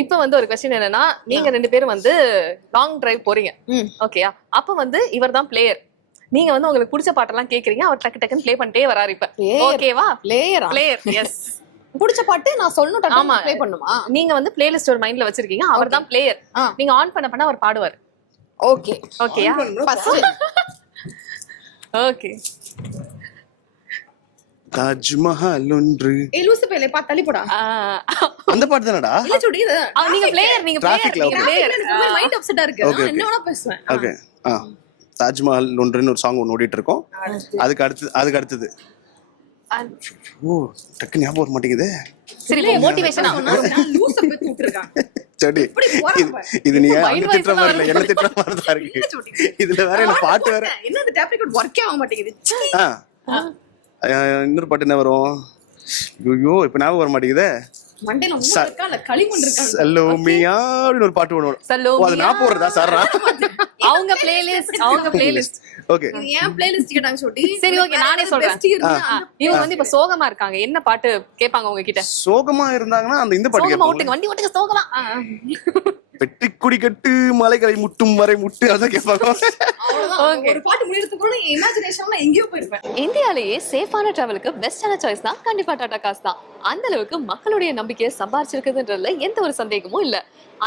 இப்ப வந்து ஒரு கொஸ்டின் என்னன்னா, நீங்க 2 பேரும் வந்து லாங் டிரைவ் போறீங்க. ஓகேயா? அப்ப வந்து இவர் தான் பிளேயர். நீங்க வந்து உங்களுக்கு பிடிச்ச பாட்டெல்லாம் கேக்குறீங்க. அவர் டக்கு டக்குன்னு ப்ளே பண்ணிட்டே வராரு இப்ப. ஓகேவா? பிளேயரா? பிளேயர். எஸ். பிடிச்ச பாட்டு நான் சொல்லணும் ஆமா. ப்ளே பண்ணுமா? நீங்க வந்து பிளேலிஸ்ட் ஒரு மைண்ட்ல வச்சிருக்கீங்க. அவர் தான் பிளேயர். நீங்க ஆன் பண்ண அவர் பாடுவார். ஓகே. ஓகேயா? First okay. தாஜ்மஹால் ஒன்று. லூசு பேலே பாட்டு தள்ளி போடா. அந்த பாட்டு தானடா? இல்ல சுடி இது. நீங்க பிளேயர், நீங்க Traffic ல பிளேயர். மைண்ட் அப்செட்டா இருக்கு. நான் என்ன வேணா பேசுவேன். ஓகே. தாஜ்மஹால் ஒன்றுன்னு ஒரு சாங் ஒன்று ஓடிட்டு இருக்கோம். அதுக்கு அடுத்தது ஓ டக்கு ஞாபகம் வர மாட்டேங்குது. சரி மோட்டிவேஷனா நான் லூச பேத்து விட்டுருக்கான். சரி இது நீ அந்த திட்டம் மாதிரி இல்ல, என்ன திட்டம் மாதிரி தான் இருக்கு. இதுல வேற என்ன பாட்டு வேற. என்ன இந்த டேப் ரெக்கார்ட் வர்க்கே ஆக மாட்டேங்குது. இன்னொரு பாட்டு என்ன வரும்? ஐயோ இப்ப ஞாபகம் வர மாட்டேங்குதே. மண்டையில மூணு இருக்கா இல்ல களிமண் இருக்கா? சலோமியா அப்படின்னு ஒரு பாட்டு வரும். அது நான் போடுறதா சார்? அவங்க பிளேலிஸ்ட். ஓகே. இது ஏன் பிளேலிஸ்ட் கேட்டாங்க சோட்டி. சரி ஓகே நானே சொல்றேன். இவங்க வந்து இப்ப சோகமா இருக்காங்க. என்ன பாட்டு கேட்பாங்க உங்ககிட்ட? சோகமா இருந்தாங்கன்னா அந்த இந்த பாட்டு சோகமா கேட்பாங்க. ஓட்டுங்க, வண்டி ஓட்டுங்க சோகமா. வெற்றி குடி கட்டு மலைகளை முட்டும் வரை முட்டு அதான் கேட்பாங்க. ஒரு பாட்டு முடியறதுக்குள்ள இமேஜினேஷன்ல எங்கேயோ போயிருப்பேன். இந்தியாலேயே சேஃபான டிராவலுக்கு பெஸ்டான சாய்ஸ் தான் கண்டிப்பா டாடா காஸ் தான். அந்த அளவுக்கு மக்களுடைய நம்பிக்கையை சம்பாரிச்சிருக்குதுன்றதுல எந்த ஒரு சந்தேகமும் இல்ல.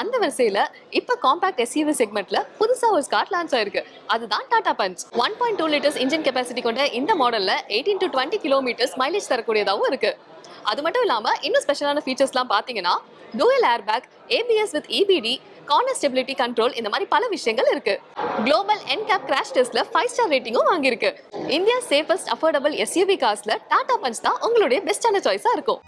அந்த வரிசையில இப்ப காம்பாக்ட் எஸ்யூவி செக்மெண்ட்ல புதுசா ஒரு ஸ்காட் லான்ச் ஆயிருக்கு. அதுதான் Tata Punch. 1.2 litres engine capacity கொண்ட இந்த மாடல்ல 18 to 20 கிலோமீட்டர்ஸ் மைலேஜ் தரக்கூடியதாகவும் இருக்கு. அது மட்டும் இல்லாம இன்னும் ஸ்பெஷலான ஃபீச்சர்ஸ்லாம் பாத்தீங்கன்னா dual airbag, ABS with EBD, corner stability control, இந்த மாதிரி பல விஷயங்கள் இருக்கு. குளோபல் என்கேப் கிராஷ் டெஸ்ட்ல 5 ஸ்டார் ரேட்டிங்கும் வாங்கியிருக்கு. இந்தியா சேஃபஸ்ட் அஃபோர்டபிள் SUV கார்ஸ்ல டாடா பஞ்ச் தான் உங்களுடைய பெஸ்டான சாய்ஸா இருக்கும்.